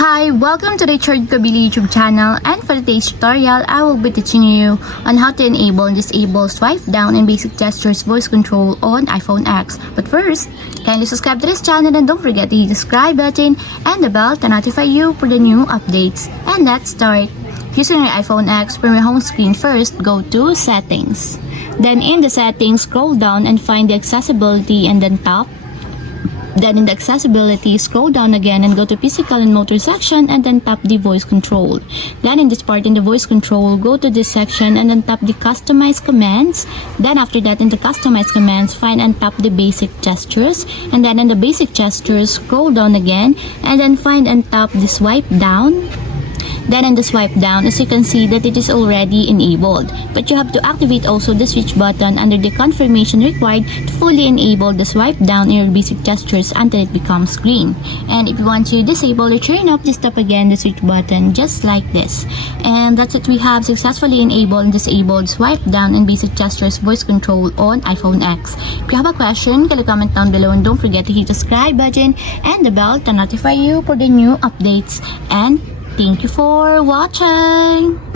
Hi, welcome to the Church Kabili YouTube channel, and for today's tutorial, I will be teaching you on how to enable and disable swipe down and basic gestures voice control on iPhone X. But first, kindly subscribe to this channel and don't forget to hit the subscribe button and the bell to notify you for the new updates. And let's start. Using your iPhone X, from your home screen first, go to Settings. Then in the Settings, scroll down and find the Accessibility and then tap. Then in the accessibility, scroll down again and go to physical and motor section and then tap the voice control. Then in this part in the voice control, go to this section and then tap the customize commands. Then after that in the customize commands, find and tap the basic gestures. And then in the basic gestures, scroll down again and then find and tap the swipe down. Then in the swipe down, as you can see that it is already enabled. But you have to activate also the switch button under the confirmation required to fully enable the swipe down in your basic gestures until it becomes green. And if you want to disable or turn off, just tap again the switch button just like this. And that's it, we have successfully enabled and disabled swipe down and basic gestures voice control on iPhone X. If you have a question, can you comment down below and don't forget to hit the subscribe button and the bell to notify you for the new updates. And thank you for watching!